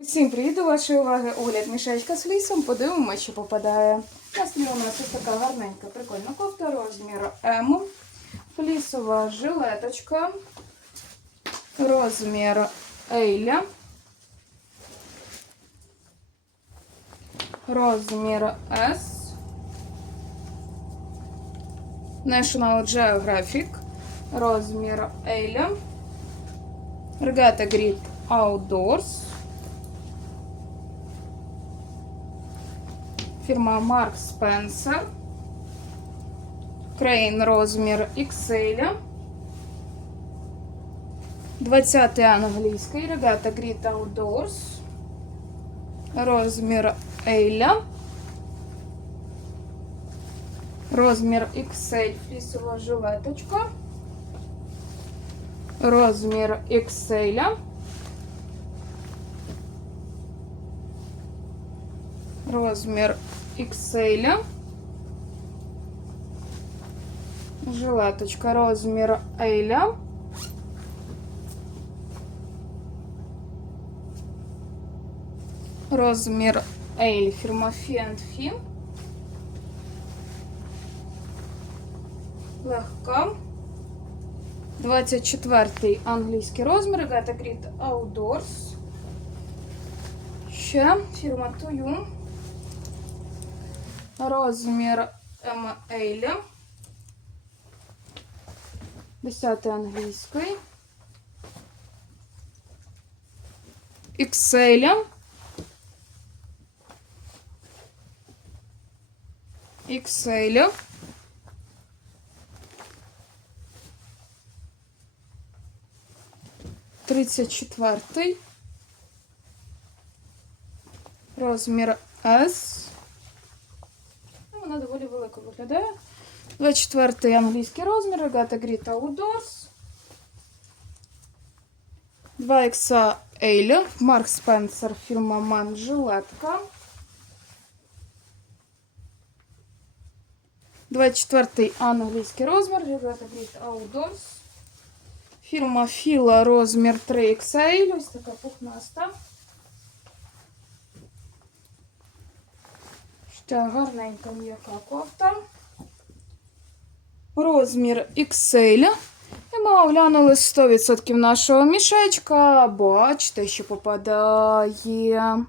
Усім привіт до вашої уваги. Огляд мішечка з флісом. Подивимося, що попадає. На столі у нас ось така гарненька, прикольна кофта розміру М. Флісова жилеточка. Розмір Ейля. Розмір S. National Geographic. Розмір Ейля. Regatta Grid Outdoors. Фірма Mark Spencer. Крейн розмір XL. 20 англійський. Регата Grid Outdoors. Розмір Ейля. Розмір XL флісова жилеточка. Розмір XL. Розмір XL. Жилеточка розмір Ейля. Розмір Ейль фірма Фі Легка. 24 англійський розмір. Гата Гріт Outdoors. Ще фірма Тую. Розмір ML. 10 англійський. XL. XL. Тридцять четвертий. Розмір S. Доволі велико виглядає. 24 англійський розмір, Агата Гріта Удорс. 2 ікса Ейлі, Марк Спенсер, фірма Ман Жилетка. 24 англійський розмір, Агата Гріта Аудорс. Фірма Філа розмір 3 XL, ось така пухнаста. Ще гарненька м'яка кофта. Розмір XL. І ми оглянули 100% нашого мішечка. Бачите, що попадає.